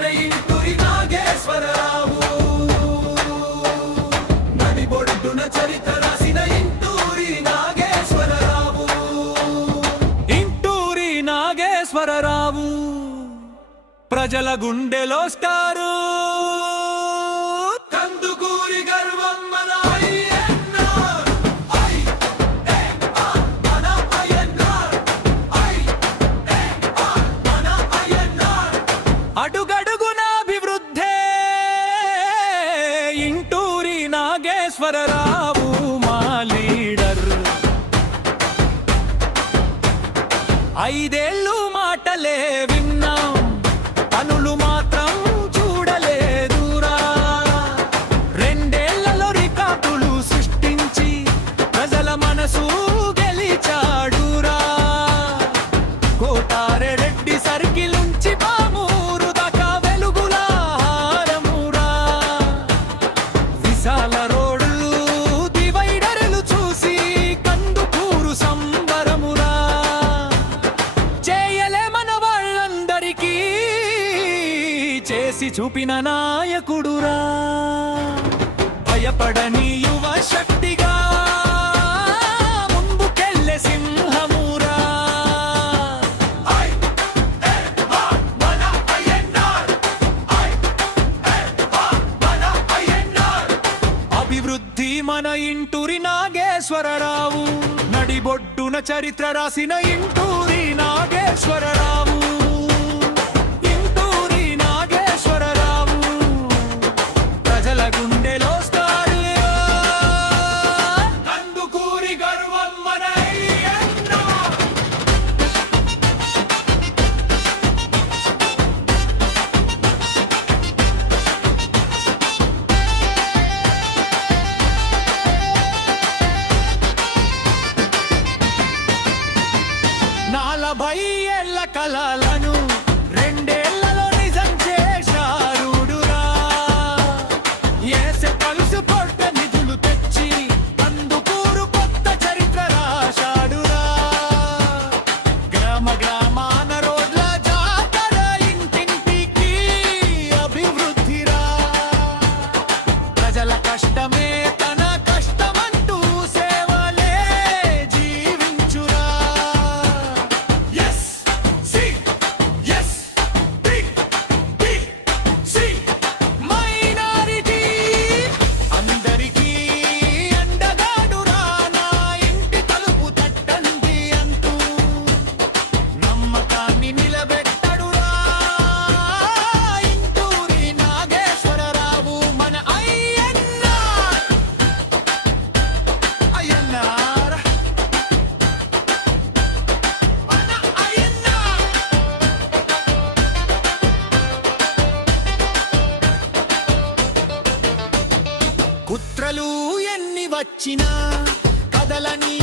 మన ఇంటూరి నాగేశ్వరరావు. నడిబొడ్డున చరిత్ర రాసిన ఇంటూరి నాగేశ్వరరావు. ఇంటూరి నాగేశ్వరరావు ప్రజల గుండెలో స్టారు. కందుకూరి గర్వం మన అయ్యన్నార్. మన అయ్యన్నార్. మన అయ్యన్నార్. అడుగడుగున అభివృద్ధే ఇంటూరి నాగేశ్వరరావు మా లీడర్. 5 ఏళ్ళు మాటలే విన్నాం, పనులు మాత్రం చూడలేదురా. 2 ఏళ్లలో రికార్డులు సృష్టించి ప్రజల మనసు గెలిచాడురా. కోటారెడ్డి సర్కిల్ నుంచి పామూరు దాకా వెలుగుల హారమురా. విశాల రోడ్లు డివైడర్లు చూసి కందుకూరు సంబరమురా. చేయలే మన వాళ్ళందరికీ చేసి చూపిన నాయకుడురా. భయపడని యువ శక్తిగా ముందుకెళ్ళే సింహమురా. మన అయ్యన్నార్. మన అయ్యన్నార్. అభివృద్ధి మన ఇంటూరి నాగేశ్వరరావు. నడిబొడ్డున చరిత్ర రాసిన ఇంటూరి నాగేశ్వరరావు. ఇంటూరి నాగేశ్వరరావు ప్రజల గుండెలో స్టారు. కందుకూరి గర్వం మన అయ్యన్నార్. నలభై ఏళ్ల కలలను 2 ఏళ్లలో నిజం చేశారుడురా. ఏసే పలుసు పొట్ట నిధులు తెచ్చి కందుకూరు కొత్త చరిత్ర రాశాడురా. గ్రామ గ్రామాన రోడ్ల జాతర, ఇంటింటికి అభివృద్ధిరా. ప్రజల కష్టమే తన కష్టమంటూ సేవలే జీవించురా. మైనారిటీ అందరికీ అండగాడురా. నా ఇంటి తలుపు తట్టండి అంటూ నమ్మకాన్ని నిలబెట్టడురా. ఇంటూరి నాగేశ్వరరావు మన అయ్యన్నార్. అయ్యన్నార్. మన అయ్యన్నార్. కుట్రలు ఎన్ని వచ్చినా కదలని